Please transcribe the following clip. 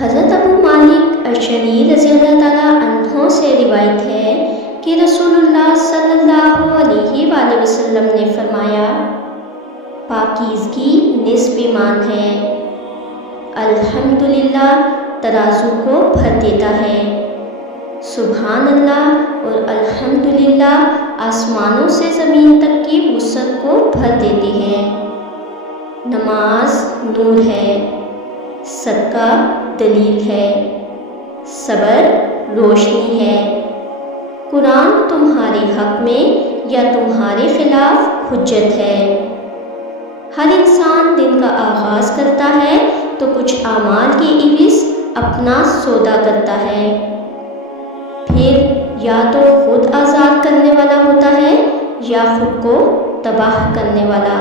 حضرت ابو مالک اشعری رضی اللہ تعالیٰ عنہ سے روایت ہے کہ رسول اللہ صلی اللہ علیہ وآلہ وسلم نے فرمایا، پاکیزگی نصف ایمان ہے۔ الحمدللہ ترازو کو بھر دیتا ہے۔ سبحان اللہ اور الحمدللہ آسمانوں سے زمین تک کی وسعت کو بھر دیتی ہے۔ نماز نور ہے، صدقہ دلیل ہے، صبر روشنی ہے، قرآن تمہارے حق میں یا تمہارے خلاف حجت ہے۔ ہر انسان دن کا آغاز کرتا ہے تو کچھ اعمال کی عوض اپنا سودا کرتا ہے، پھر یا تو خود آزاد کرنے والا ہوتا ہے یا خود کو تباہ کرنے والا۔